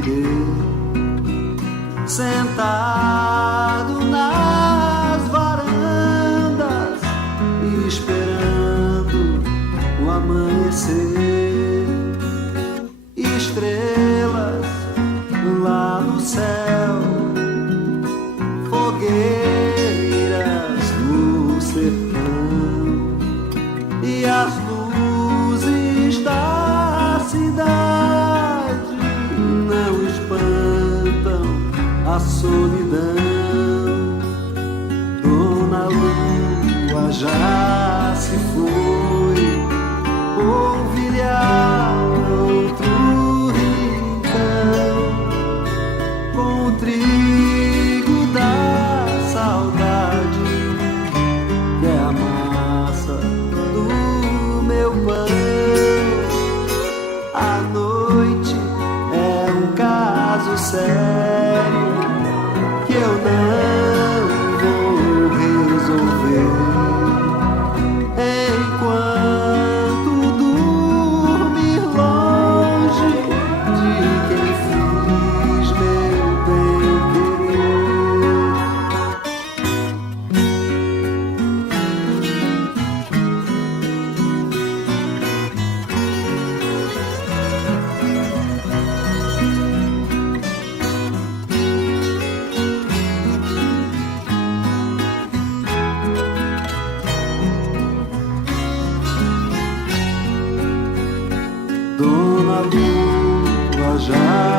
entender. Sentado nas varandas, esperando o amanhecer. Estrelas lá no céu, fogueiras no sertão, e as luzes da cidade não espantam a solidão. Dona Lua já se foi, polvilhar outro rincão, com o trigo da saudade, que é a massa do meu pão. A noite é um caso sério que eu não vou resolver enquanto dormir longe de quem fiz meu bem-querer. Dona Lua já